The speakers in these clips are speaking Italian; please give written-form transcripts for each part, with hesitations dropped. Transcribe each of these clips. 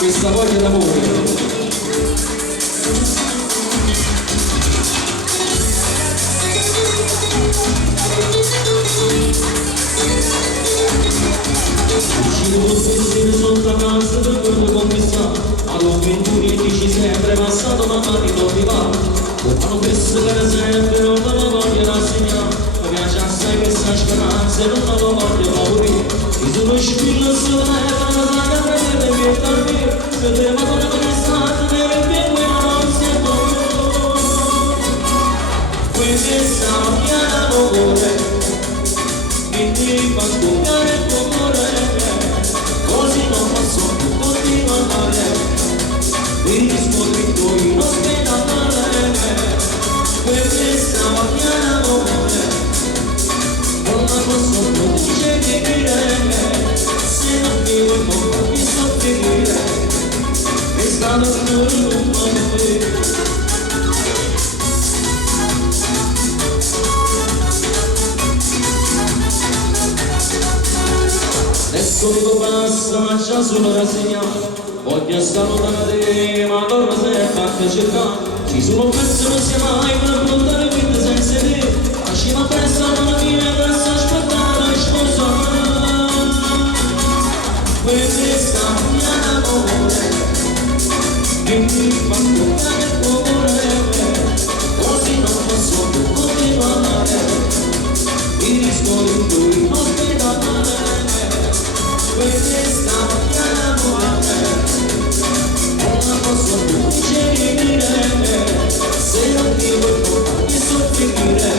questa voglia d'amore. Uscire potessimo sotto a casa per quello conquistato, ad avventure e dici sempre passato ma mai non ti va. Hanno messo per sempre non me lo voglio rassegnare, mi piace assai questa speranza e non me lo voglio favorire. Mi sono spillo sulla terra, la prende per dormire, se devo con la stata per il quella non si è più. Questa mia amore mi fa scoppiare il tuo cuore, così non posso più continuare. Mi rispondo in ospedale per questa mia amore, non la posso più digerire. Se non mi vuoi non mi soffrire, è stato solo un amore. Adesso tutto passa ma già sono rassegnato, voglio stare da te ma torno sempre a cercare. Ci sono perso non sia mai per portare vita senza te, lasciami presto la mia grazie aspettare e sposare. Questa mia amore che mi fa toccare il tuo cuore, così non posso più continuare. Mi rispondo in ospedale questa mia amore, non la posso più digerire. Se non ti vuoi farmi soffrire,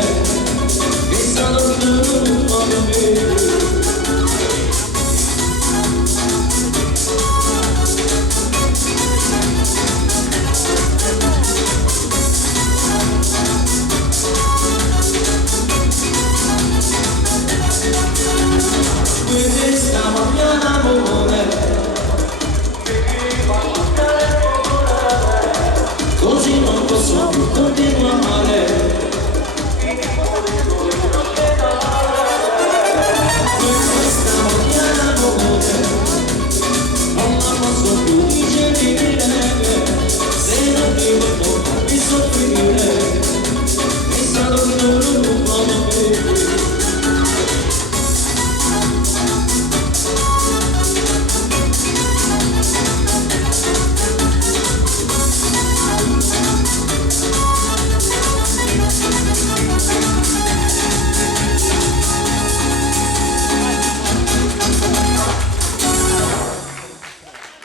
è stato solo un amore. Questa mia amore, così non posso più continuare. Questa mia amore, non la posso più digerire. Se non ti vuoi farmi soffrire, è stato solo un amore.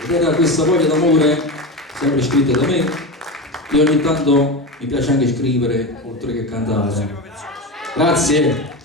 Ed era questa voglia d'amore, sempre scritta da me, e ogni tanto mi piace anche scrivere oltre che cantare. Grazie.